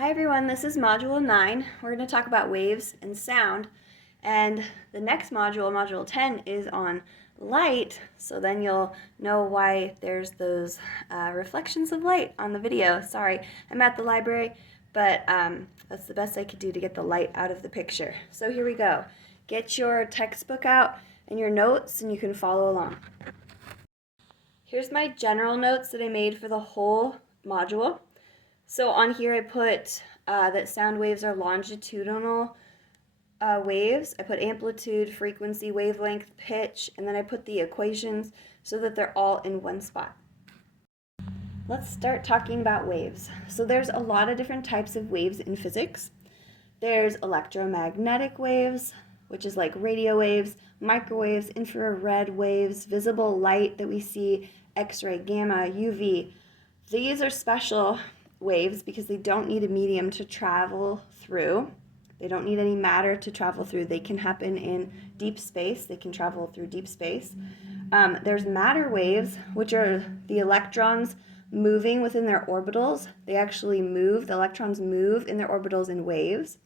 Hi everyone, this is Module 9. We're going to talk about waves and sound. And the next module, Module 10, is on light. So then you'll know why there's those reflections of light on the video. Sorry, I'm at the library, but that's the best I could do to get the light out of the picture. So here we go. Get your textbook out and your notes and you can follow along. Here's my general notes that I made for the whole module. So on here I put that sound waves are longitudinal waves. I put amplitude, frequency, wavelength, pitch, and then I put the equations so that they're all in one spot. Let's start talking about waves. So there's a lot of different types of waves in physics. There's electromagnetic waves, which is like radio waves, microwaves, infrared waves, visible light that we see, X-ray, gamma, UV. These are special waves because they don't need a medium to travel through. They don't need any matter to travel through. They can happen in deep space. They can travel through deep space. There's matter waves, which are the electrons moving within their orbitals. They actually move. The electrons move in their orbitals in waves.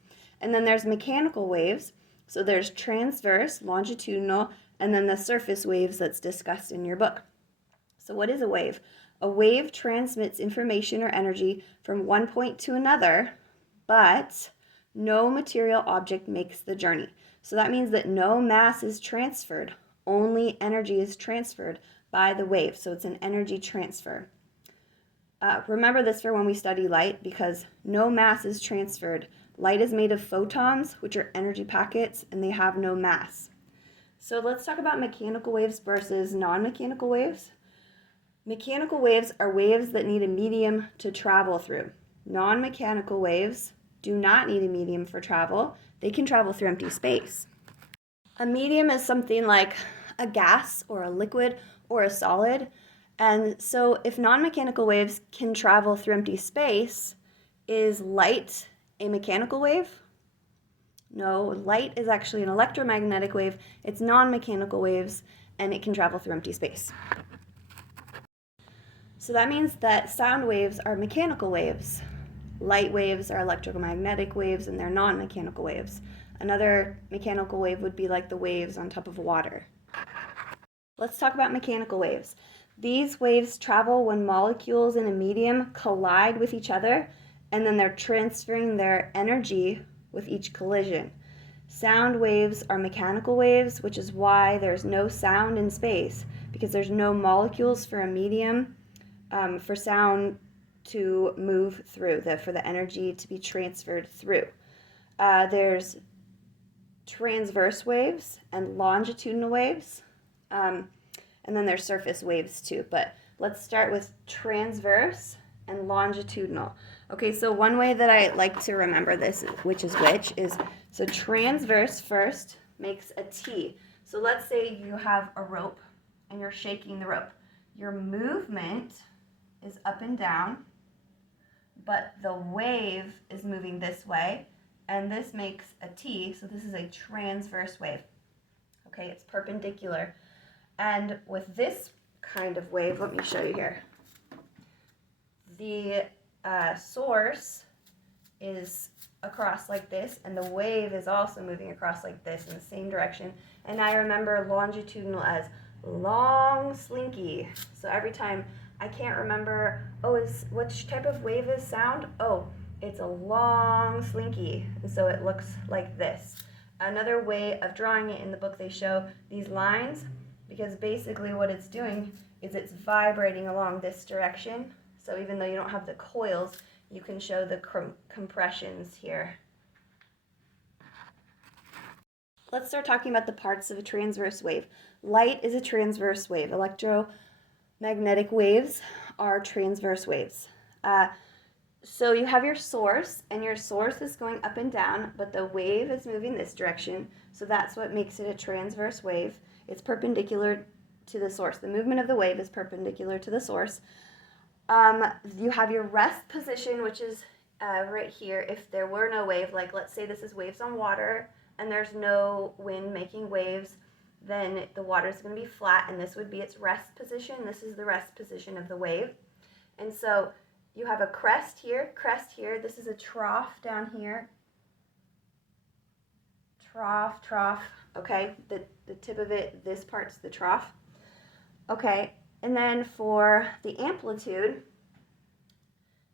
And then there's mechanical waves. So there's transverse, longitudinal, and then the surface waves that's discussed in your book. So what is a wave? A wave transmits information or energy from one point to another, but no material object makes the journey. So that means that no mass is transferred, only energy is transferred by the wave. So it's an energy transfer. Remember this for when we study light, because no mass is transferred. Light is made of photons, which are energy packets, and they have no mass. So let's talk about mechanical waves versus non-mechanical waves. Mechanical waves are waves that need a medium to travel through. Non-mechanical waves do not need a medium for travel. They can travel through empty space. A medium is something like a gas or a liquid or a solid. And so if non-mechanical waves can travel through empty space, is light a mechanical wave? No, light is actually an electromagnetic wave. It's non-mechanical waves, and it can travel through empty space. So that means that sound waves are mechanical waves. Light waves are electromagnetic waves, and they're non-mechanical waves. Another mechanical wave would be like the waves on top of water. Let's talk about mechanical waves. These waves travel when molecules in a medium collide with each other, and then they're transferring their energy with each collision. Sound waves are mechanical waves, which is why there's no sound in space, because there's no molecules for a medium for sound to move through, for the energy to be transferred through. There's transverse waves and longitudinal waves, and then there's surface waves too. But let's start with transverse and longitudinal. Okay, so one way that I like to remember this, which is, so transverse first makes a T. So let's say you have a rope and you're shaking the rope. Your movement is up and down, but the wave is moving this way, and this makes a T, so this is a transverse wave. Okay, it's perpendicular. And with this kind of wave, let me show you here. The source is across like this, and the wave is also moving across like this in the same direction. And I remember longitudinal as long slinky. So every time I can't remember, which type of wave is sound? Oh, it's a long slinky. And so it looks like this. Another way of drawing it in the book, they show these lines, because basically what it's doing is it's vibrating along this direction. So even though you don't have the coils, you can show the compressions here. Let's start talking about the parts of a transverse wave. Light is a transverse wave. Electromagnetic waves are transverse waves. So you have your source, and your source is going up and down, but the wave is moving this direction, so that's what makes it a transverse wave. It's perpendicular to the source. The movement of the wave is perpendicular to the source. You have your rest position, which is right here. If there were no wave, like let's say this is waves on water, and there's no wind making waves, then the water is going to be flat, and this would be its rest position. This is the rest position of the wave. And so you have a crest here, this is a trough down here, trough, okay, the tip of it, this part's the trough, okay, and then for the amplitude,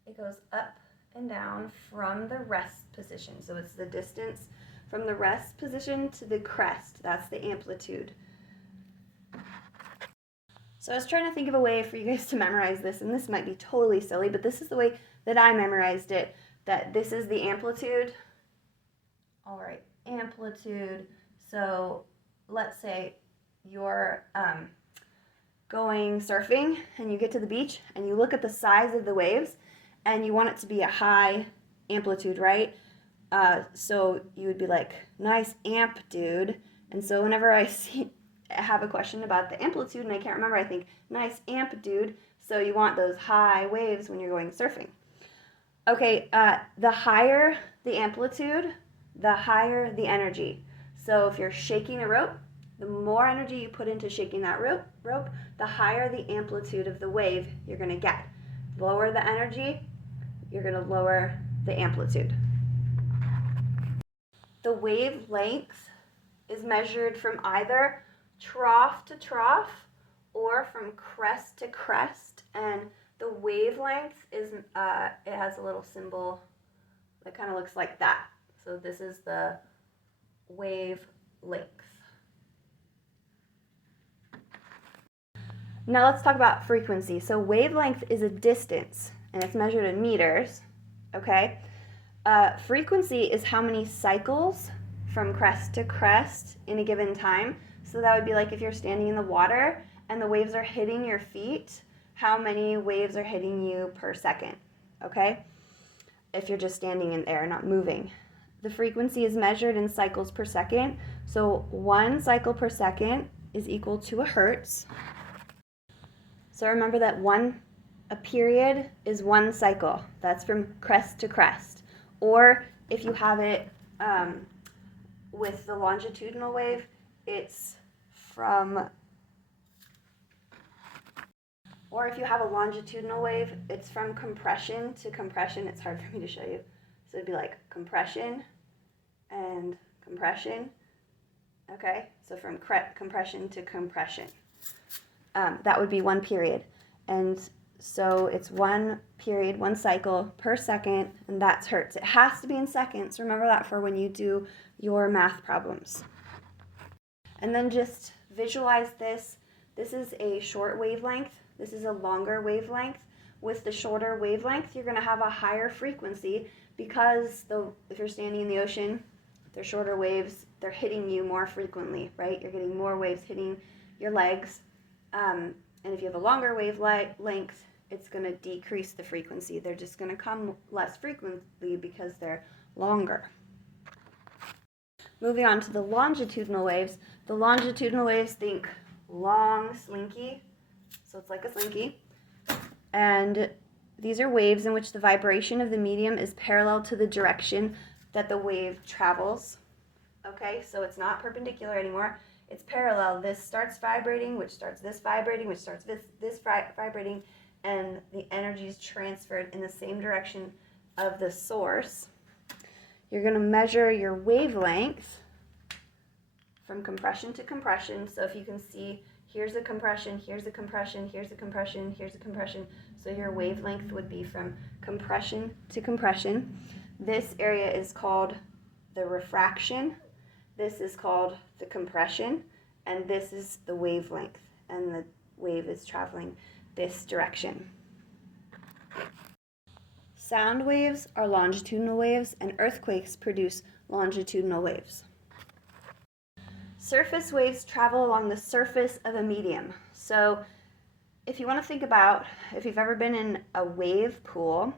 it goes up and down from the rest position, so it's the distance from the rest position to the crest, that's the amplitude. So I was trying to think of a way for you guys to memorize this, and this might be totally silly, but this is the way that I memorized it, that this is the amplitude. All right, amplitude. So let's say you're going surfing and you get to the beach and you look at the size of the waves and you want it to be a high amplitude, right? So you would be like, nice amp, dude. And so whenever I have a question about the amplitude and I can't remember, I think, nice amp, dude. So you want those high waves when you're going surfing. Okay, the higher the amplitude, the higher the energy. So if you're shaking a rope, the more energy you put into shaking that rope, the higher the amplitude of the wave you're going to get. Lower the energy, you're going to lower the amplitude. The wavelength is measured from either trough to trough or from crest to crest, and the wavelength is it has a little symbol that kind of looks like that. So this is the wavelength. Now let's talk about frequency. So wavelength is a distance and it's measured in meters, okay? Frequency is how many cycles from crest to crest in a given time. So that would be like if you're standing in the water and the waves are hitting your feet, how many waves are hitting you per second, okay? If you're just standing in there, not moving. The frequency is measured in cycles per second. So 1 cycle per second is equal to a hertz. So remember that a period is 1 cycle. That's from crest to crest. Or if you have it with the longitudinal wave, it's from, or if you have a longitudinal wave, it's from compression to compression. It's hard for me to show you. So it'd be like compression and compression. Okay, so from compression to compression. That would be 1 period. And so it's 1 period, 1 cycle per second, and that's hertz. It has to be in seconds. Remember that for when you do your math problems. And then just visualize this. This is a short wavelength. This is a longer wavelength. With the shorter wavelength, you're going to have a higher frequency because if you're standing in the ocean, they're shorter waves, they're hitting you more frequently, right? You're getting more waves hitting your legs. And if you have a longer wavelength, it's going to decrease the frequency. They're just going to come less frequently because they're longer. Moving on to the longitudinal waves. The longitudinal waves, think long, slinky. So it's like a slinky. And these are waves in which the vibration of the medium is parallel to the direction that the wave travels. Okay, so it's not perpendicular anymore. It's parallel. This starts vibrating, which starts this vibrating, which starts this vibrating, and the energy is transferred in the same direction of the source. You're going to measure your wavelength from compression to compression. So if you can see, here's a compression, here's a compression, here's a compression, here's a compression. So your wavelength would be from compression to compression. This area is called the refraction. This is called the compression, and this is the wavelength, and the wave is traveling this direction. Sound waves are longitudinal waves, and earthquakes produce longitudinal waves. Surface waves travel along the surface of a medium. So if you want to think about, if you've ever been in a wave pool,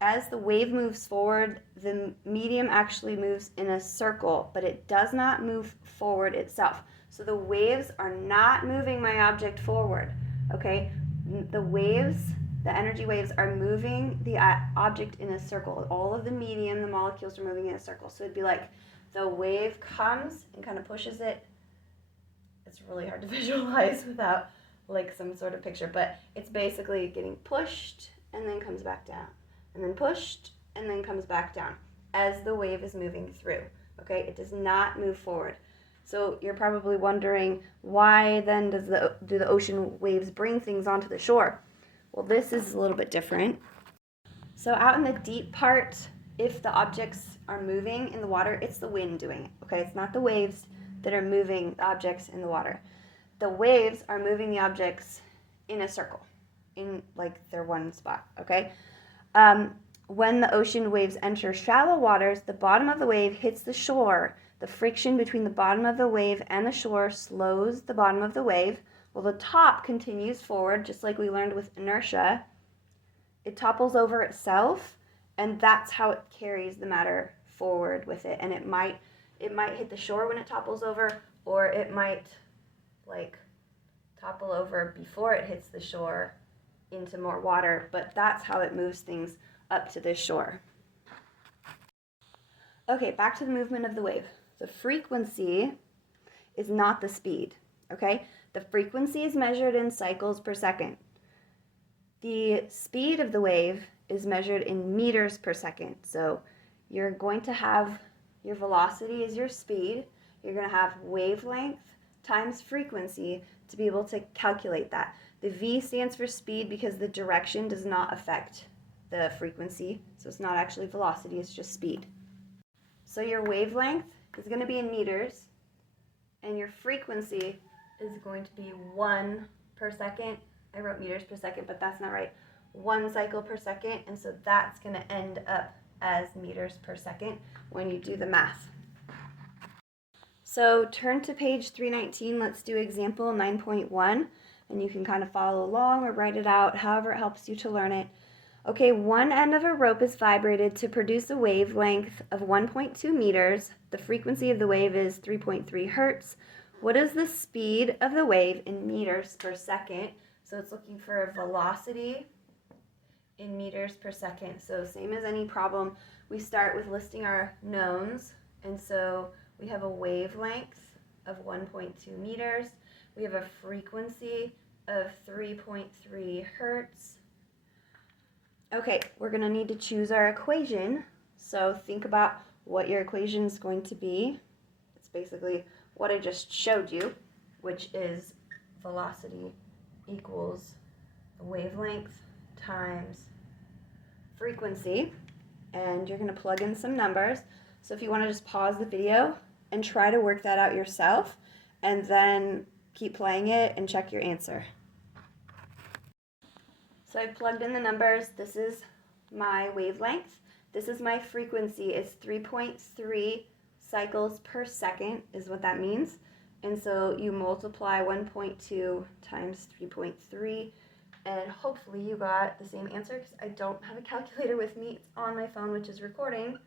as the wave moves forward, the medium actually moves in a circle, but it does not move forward itself. So the waves are not moving my object forward, okay? The waves, the energy waves, are moving the object in a circle. All of the medium, the molecules are moving in a circle. So it'd be like the wave comes and kind of pushes it. It's really hard to visualize without like some sort of picture, but it's basically getting pushed and then comes back down, and then pushed, and then comes back down as the wave is moving through. Okay, it does not move forward. So you're probably wondering, why then do the ocean waves bring things onto the shore? Well, this is a little bit different. So out in the deep part, if the objects are moving in the water, it's the wind doing it. Okay, it's not the waves that are moving the objects in the water. The waves are moving the objects in a circle, in like their one spot. Okay. When the ocean waves enter shallow waters, the bottom of the wave hits the shore. The friction between the bottom of the wave and the shore slows the bottom of the wave, while the top continues forward, just like we learned with inertia. It topples over itself, and that's how it carries the matter forward with it. And it might hit the shore when it topples over, or it might like topple over before it hits the shore into more water, but that's how it moves things up to the shore. Okay, back to the movement of the wave. The frequency is not the speed, okay? The frequency is measured in cycles per second. The speed of the wave is measured in meters per second. So you're going to have your velocity is your speed. You're going to have wavelength times frequency to be able to calculate that. The V stands for speed because the direction does not affect the frequency. So it's not actually velocity, it's just speed. So your wavelength is going to be in meters, and your frequency is going to be 1 per second. I wrote meters per second, but that's not right. 1 cycle per second, and so that's going to end up as meters per second when you do the math. So turn to page 319. Let's do example 9.1, and you can kind of follow along or write it out, however it helps you to learn it. Okay, one end of a rope is vibrated to produce a wavelength of 1.2 meters. The frequency of the wave is 3.3 hertz. What is the speed of the wave in meters per second? So it's looking for a velocity in meters per second. So same as any problem, we start with listing our knowns. And so we have a wavelength of 1.2 meters. We have a frequency of 3.3 hertz. Okay, we're going to need to choose our equation. So think about what your equation is going to be. It's basically what I just showed you, which is velocity equals wavelength times frequency. And you're going to plug in some numbers. So if you want to just pause the video and try to work that out yourself, and then keep playing it and check your answer. So I've plugged in the numbers. This is my wavelength. This is my frequency. It's 3.3 cycles per second is what that means. And so you multiply 1.2 times 3.3, and hopefully you got the same answer because I don't have a calculator with me. It's on my phone, which is recording.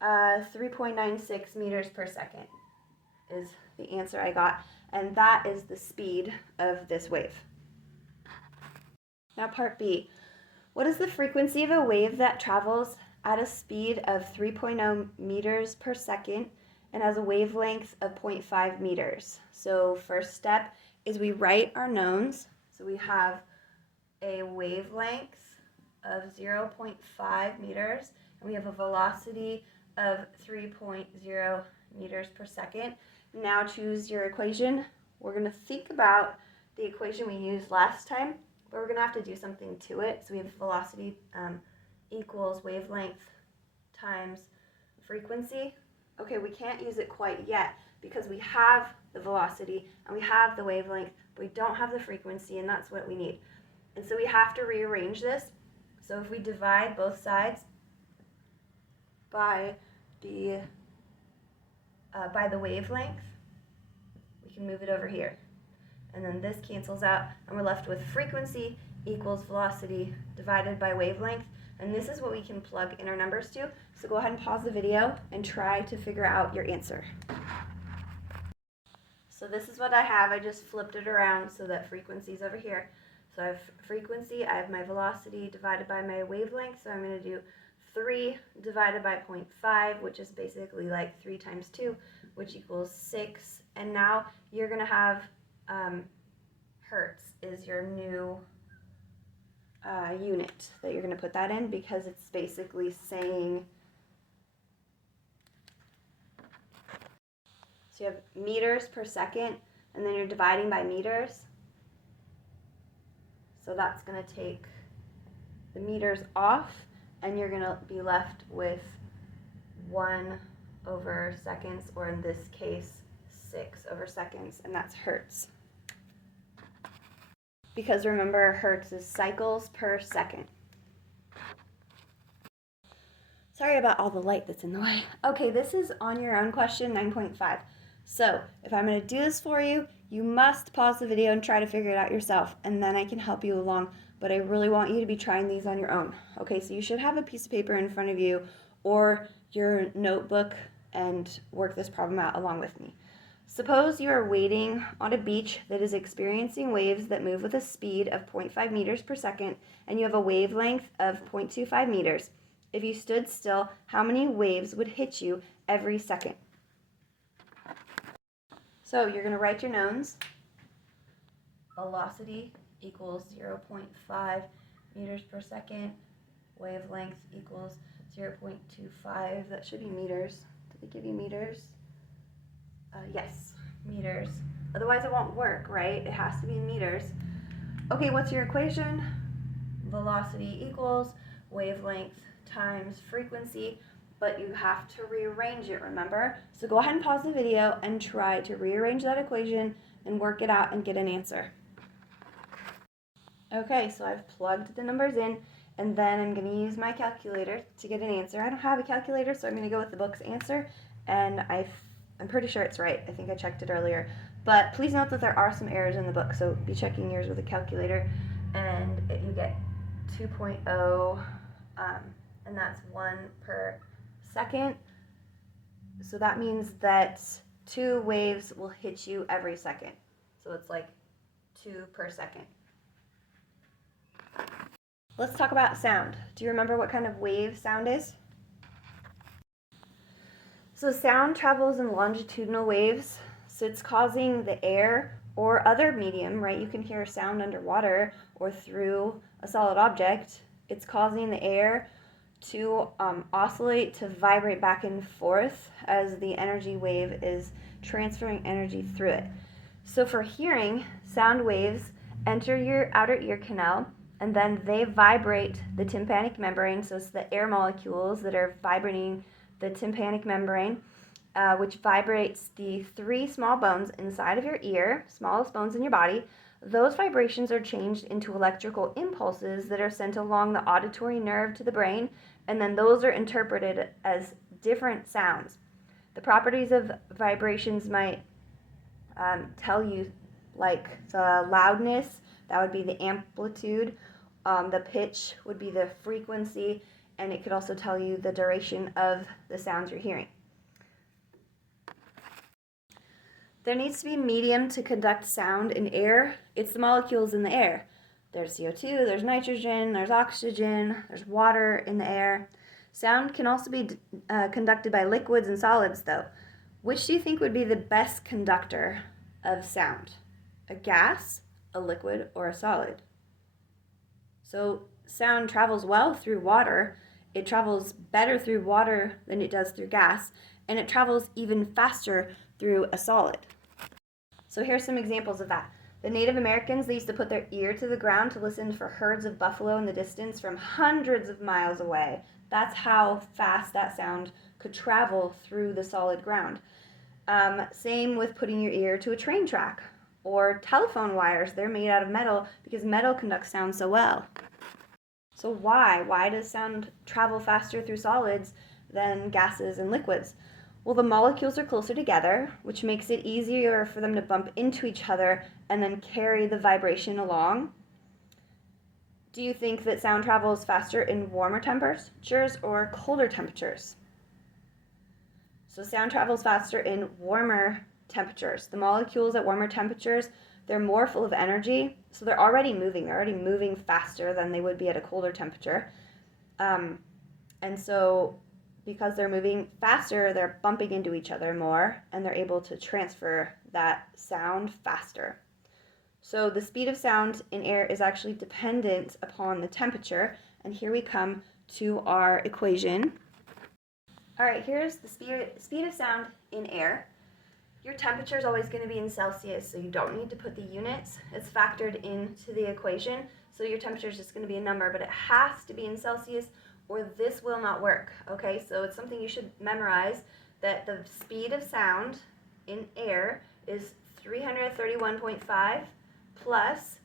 3.96 meters per second is the answer I got, and that is the speed of this wave. Now part B. What is the frequency of a wave that travels at a speed of 3.0 meters per second and has a wavelength of 0.5 meters? So first step is we write our knowns. So we have a wavelength of 0.5 meters, and we have a velocity of 3.0 meters per second. Now choose your equation. We're going to think about the equation we used last time, but we're going to have to do something to it. So we have velocity equals wavelength times frequency. Okay, we can't use it quite yet because we have the velocity and we have the wavelength, but we don't have the frequency, and that's what we need. And so we have to rearrange this. So if we divide both sides by the wavelength, we can move it over here. And then this cancels out, and we're left with frequency equals velocity divided by wavelength. And this is what we can plug in our numbers to. So go ahead and pause the video and try to figure out your answer. So this is what I have. I just flipped it around so that frequency is over here. So I have frequency, I have my velocity divided by my wavelength. So I'm going to do 3 divided by 0.5, which is basically like 3 times 2, which equals 6. And now you're going to have hertz is your new unit that you're going to put that in, because it's basically saying, so you have meters per second, and then you're dividing by meters. So that's going to take the meters off, and you're going to be left with 1 over seconds, or in this case, 6 over seconds, and that's hertz. Because remember, hertz is cycles per second. Sorry about all the light that's in the way. Okay, this is on your own question 9.5. So if I'm going to do this for you, you must pause the video and try to figure it out yourself, and then I can help you along. But I really want you to be trying these on your own. Okay, so you should have a piece of paper in front of you or your notebook and work this problem out along with me. Suppose you are wading on a beach that is experiencing waves that move with a speed of 0.5 meters per second, and you have a wavelength of 0.25 meters. If you stood still, how many waves would hit you every second? So you're going to write your knowns. Velocity equals 0.5 meters per second. Wavelength equals 0.25. That should be meters. Did they give you meters? Yes, meters. Otherwise it won't work, right? It has to be in meters. Okay, what's your equation? Velocity equals wavelength times frequency, but you have to rearrange it, remember? So go ahead and pause the video and try to rearrange that equation and work it out and get an answer. Okay, so I've plugged the numbers in, and then I'm going to use my calculator to get an answer. I don't have a calculator, so I'm going to go with the book's answer, and I'm pretty sure it's right. I think I checked it earlier. But please note that there are some errors in the book, so be checking yours with a calculator, and you get 2.0, and that's 1 per second. So that means that 2 waves will hit you every second. So it's like 2 per second. Let's talk about sound. Do you remember what kind of wave sound is? So sound travels in longitudinal waves, so it's causing the air or other medium, right? You can hear sound underwater or through a solid object. It's causing the air to oscillate, to vibrate back and forth as the energy wave is transferring energy through it. So for hearing, sound waves enter your outer ear canal, and then they vibrate the tympanic membrane, so it's the air molecules that are vibrating the tympanic membrane, which vibrates the 3 small bones inside of your ear, smallest bones in your body. Those vibrations are changed into electrical impulses that are sent along the auditory nerve to the brain, and then those are interpreted as different sounds. The properties of vibrations might tell you, like the loudness, that would be the amplitude, the pitch would be the frequency, and it could also tell you the duration of the sounds you're hearing. There needs to be a medium to conduct sound in air. It's the molecules in the air. There's CO2, there's nitrogen, there's oxygen, there's water in the air. Sound can also be conducted by liquids and solids, though. Which do you think would be the best conductor of sound? A gas, a liquid, or a solid? So sound travels well through water. It travels better through water than it does through gas, and it travels even faster through a solid. So here's some examples of that. The Native Americans, they used to put their ear to the ground to listen for herds of buffalo in the distance from hundreds of miles away. That's how fast that sound could travel through the solid ground. Same with putting your ear to a train track or telephone wires. They're made out of metal because metal conducts sound so well. So why? Why does sound travel faster through solids than gases and liquids? Well, the molecules are closer together, which makes it easier for them to bump into each other and then carry the vibration along. Do you think that sound travels faster in warmer temperatures or colder temperatures? So sound travels faster in warmer temperatures. The molecules at warmer temperatures, they're more full of energy, so they're already moving. They're already moving faster than they would be at a colder temperature. And so because they're moving faster, they're bumping into each other more, and they're able to transfer that sound faster. So the speed of sound in air is actually dependent upon the temperature. And here we come to our equation. All right, here's the speed of sound in air. Your temperature is always going to be in Celsius, so you don't need to put the units. It's factored into the equation, so your temperature is just going to be a number, but it has to be in Celsius or this will not work, okay? So it's something you should memorize, that the speed of sound in air is 331.5 plus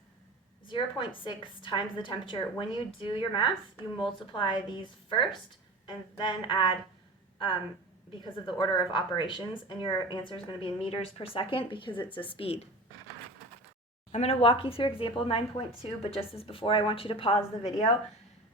0.6 times the temperature. When you do your math, you multiply these first and then add because of the order of operations, and your answer is going to be in meters per second because it's a speed. I'm going to walk you through example 9.2, but just as before, I want you to pause the video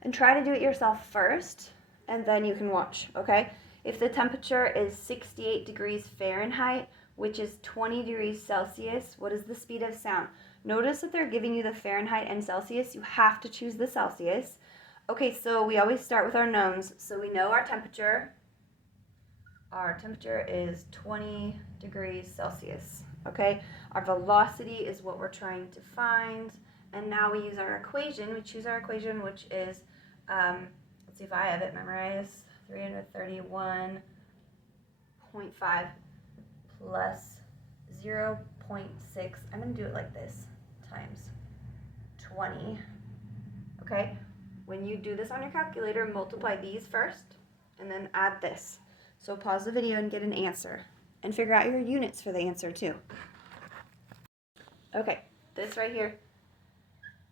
and try to do it yourself first, and then you can watch, okay? If the temperature is 68 degrees Fahrenheit, which is 20 degrees Celsius, what is the speed of sound? Notice that they're giving you the Fahrenheit and Celsius. You have to choose the Celsius. Okay, so we always start with our knowns. So we know our temperature. Our temperature is 20 degrees Celsius, okay? Our velocity is what we're trying to find, and now we use our equation. We choose our equation, which is, let's see if I have it memorized, 331.5 plus 0.6, I'm going to do it like this, times 20, okay? When you do this on your calculator, multiply these first, and then add this. So pause the video and get an answer, and figure out your units for the answer too. Okay, this right here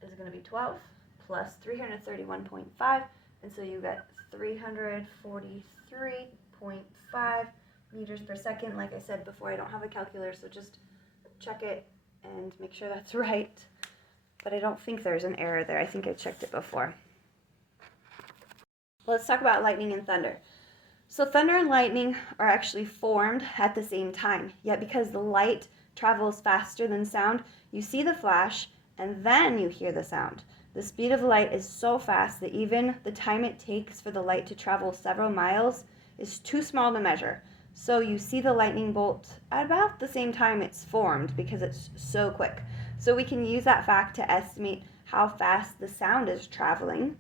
is going to be 12 plus 331.5, and so you get 343.5 meters per second. Like I said before, I don't have a calculator, so just check it and make sure that's right. But I don't think there's an error there. I think I checked it before. Let's talk about lightning and thunder. So thunder and lightning are actually formed at the same time, yet because the light travels faster than sound, you see the flash and then you hear the sound. The speed of light is so fast that even the time it takes for the light to travel several miles is too small to measure. So you see the lightning bolt at about the same time it's formed because it's so quick. So we can use that fact to estimate how fast the sound is traveling.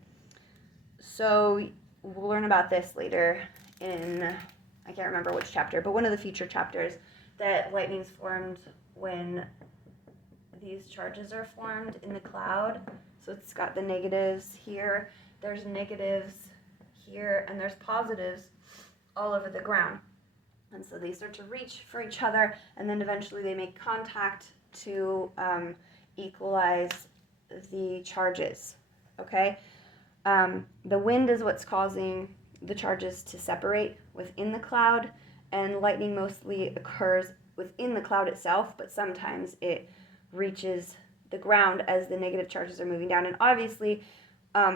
So we'll learn about this later in, I can't remember which chapter, but one of the future chapters, that lightning's formed when these charges are formed in the cloud. So it's got the negatives here, there's negatives here, and there's positives all over the ground. And so they start to reach for each other, and then eventually they make contact to equalize the charges, okay? The wind is what's causing the charges to separate within the cloud, and lightning mostly occurs within the cloud itself, but sometimes it reaches the ground as the negative charges are moving down. And obviously,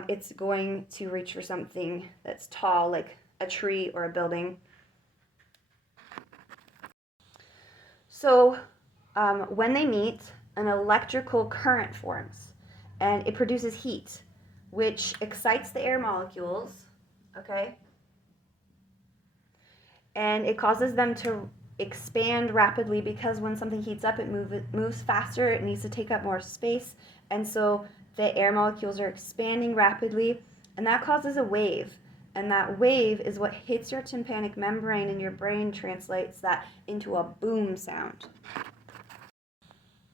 it's going to reach for something that's tall, like a tree or a building. So when they meet, an electrical current forms, and it produces heat, which excites the air molecules, okay? And it causes them to expand rapidly because when something heats up, it moves faster, it needs to take up more space, and so the air molecules are expanding rapidly, and that causes a wave. And that wave is what hits your tympanic membrane, and your brain translates that into a boom sound.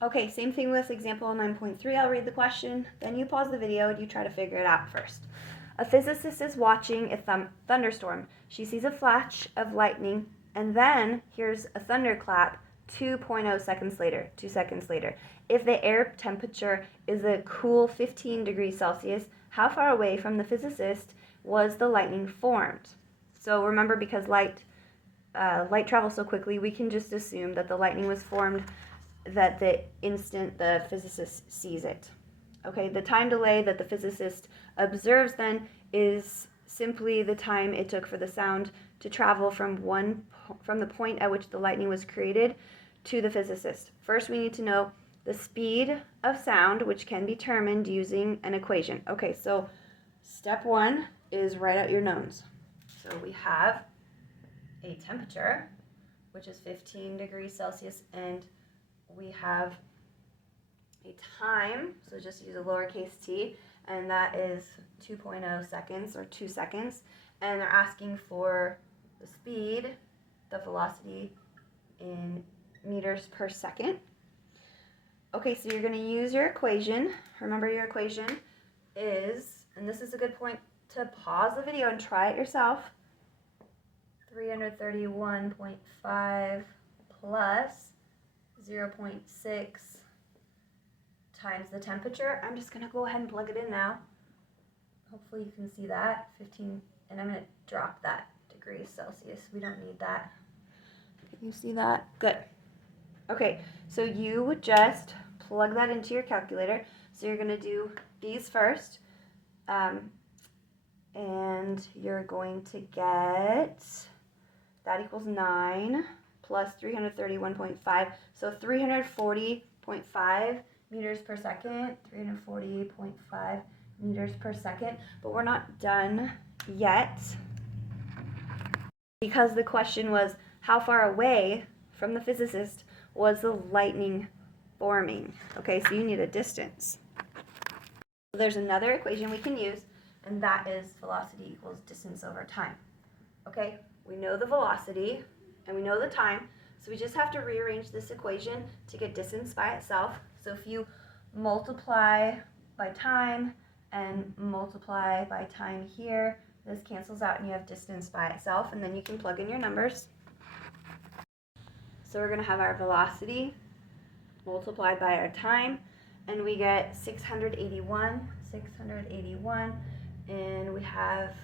Okay, same thing with example 9.3. I'll read the question, then you pause the video and you try to figure it out first. A physicist is watching a thunderstorm. She sees a flash of lightning and then hears a thunderclap 2.0 seconds later, 2 seconds later. If the air temperature is a cool 15 degrees Celsius, how far away from the physicist was the lightning formed? So remember, because light travels so quickly, we can just assume that the lightning was formed that the instant the physicist sees it. Okay, the time delay that the physicist observes then is simply the time it took for the sound to travel from the point at which the lightning was created to the physicist. First, we need to know the speed of sound, which can be determined using an equation. Okay, so step one is write out your knowns. So we have a temperature, which is 15 degrees Celsius, and we have a time, so just use a lowercase t, and that is 2.0 seconds or 2 seconds. And they're asking for the speed, the velocity in meters per second. Okay, so you're going to use your equation. Remember, your equation is, and this is a good point to pause the video and try it yourself, 331.5 plus 0.6 times the temperature. I'm just going to go ahead and plug it in now. Hopefully you can see that. 15, and I'm going to drop that degrees Celsius. We don't need that. Can you see that? Good. Okay, so you would just plug that into your calculator. So you're going to do these first, and you're going to get, that equals 9 plus 331.5, so 340.5 meters per second, 340.5 meters per second, but we're not done yet because the question was how far away from the physicist was the lightning forming. Okay, so you need a distance. So there's another equation we can use, and that is velocity equals distance over time. Okay, we know the velocity and we know the time, so we just have to rearrange this equation to get distance by itself. So if you multiply by time and multiply by time here, this cancels out and you have distance by itself, and then you can plug in your numbers. So we're going to have our velocity multiplied by our time, and we get 681, and we have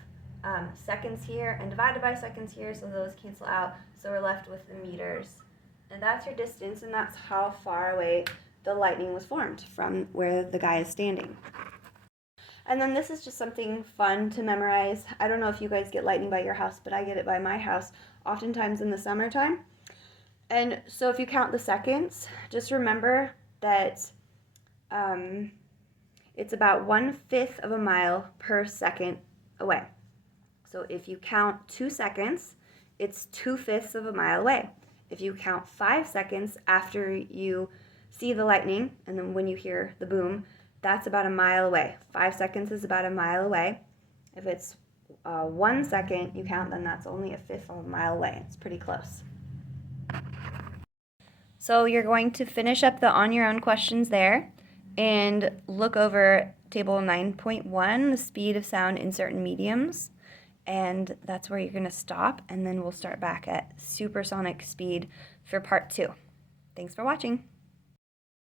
seconds here and divided by seconds here, so those cancel out, so we're left with the meters. And that's your distance, and that's how far away the lightning was formed from where the guy is standing. And then this is just something fun to memorize. I don't know if you guys get lightning by your house, but I get it by my house, oftentimes in the summertime. And so if you count the seconds, just remember that it's about 1/5 of a mile per second away. So if you count 2 seconds, it's 2/5 of a mile away. If you count 5 seconds after you see the lightning, and then when you hear the boom, that's about a mile away. 5 seconds is about a mile away. If it's 1 second you count, then that's only 1/5 of a mile away. It's pretty close. So you're going to finish up the on your own questions there and look over table 9.1, the speed of sound in certain mediums. And that's where you're going to stop, and then we'll start back at supersonic speed for part 2. Thanks for watching.